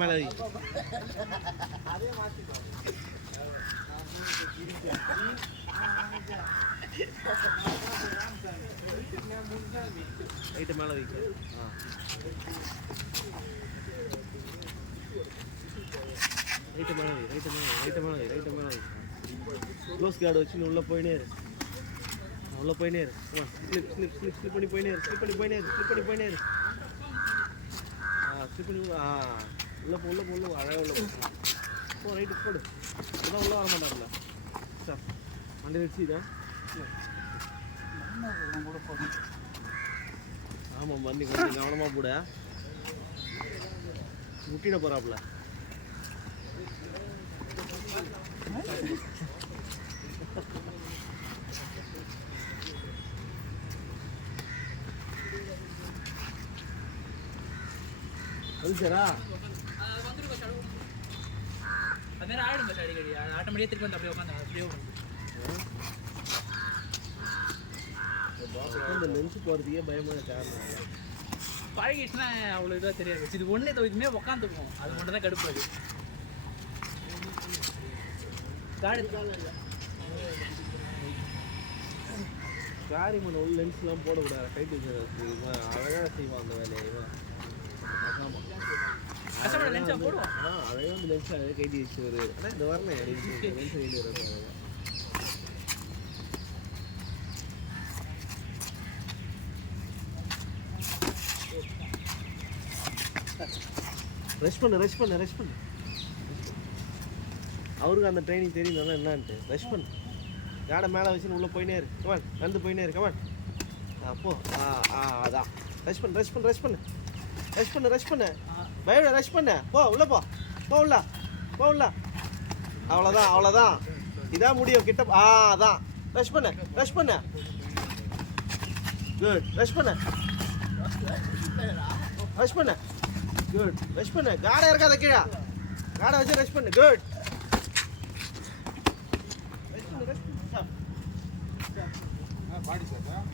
மேலே ரைட்டு மேலே வைக்க ரைட்டு மேலே வை ரைட்டு மேலே ரைட்டு மேலே ரைட்டு மேலே வை க்ளோஸ் கார்டு வச்சு உள்ளே போயினே இரு உள்ளே போயினே இரு ஸ்லிப் ஸ்லிப் ஸ்லிப் ஸ்லிப் பண்ணி போயினே இரு ஸ்லிப் பண்ணி போயினே இரு ஸ்லிப் பண்ணி போயினே இரு ஸ்லிப் பண்ணி உள்ளே போ உள்ளே போ உள்ளே அழகாக உள்ள போ ரைட்டு போடு இதெல்லாம் உள்ளே வர மாட்டார்ல சார் வண்டி வச்சுதான் ஆமாம் வண்டி கொஞ்சம் கவனமாக போட முட்டிட போகிறாப்புல வந்துச்சரா அது மாதிரி ஆயிடும் பஸ் அடிக்கடி ஆட்டோமேட்டிக்காக திருப்பி வந்து அப்படியே உட்காந்து அப்படியே இந்த லென்ஸ் போகிறதுக்கே பயமான காரணம் பழகிடுச்சுன்னா அவ்வளோ இதாக தெரியாது இது ஒன்றே இதுமே உட்காந்துக்கும் அது மட்டும் தான் கடுப்பு அது காரிமன் உள்ள லென்ஸ்லாம் போடக்கூடாது கைட்டு இவன் அழகாக செய்வான் அந்த வேலையை இவன் போடுவோம் அழகாக வந்து லென்ஸ் அழகாக கைட்டி வச்சு ஒரு ஆனால் இந்த வரணும் லென்ஸ் கைட்டு வர ரெஸ்ட் பண்ணு அவருக்கு அந்த ட்ரைனிங் தெரியும் என்னான்ட்டு ரெஸ்ட் பண்ணு காடை மேலே வச்சுன்னு உள்ளே போயினே இரு கமான் நடந்து போயினே இரு கமான் அப்போ அதான் ரெஸ்ட் பண்ணு பயவிட ரெஸ்ட் பண்ணு போ உள்ள போ உள்ள அவ்வளோதான் இதான் முடியும் கிட்ட அதான் ரெஸ்ட் பண்ணு குட் ரெஸ்ட் பண்ணு குட் ரெஸ்ட் பண்ணு காடை இருக்காத கீழே காடை வச்சு ரெஸ்ட் பண்ணு குட் பாடி சார்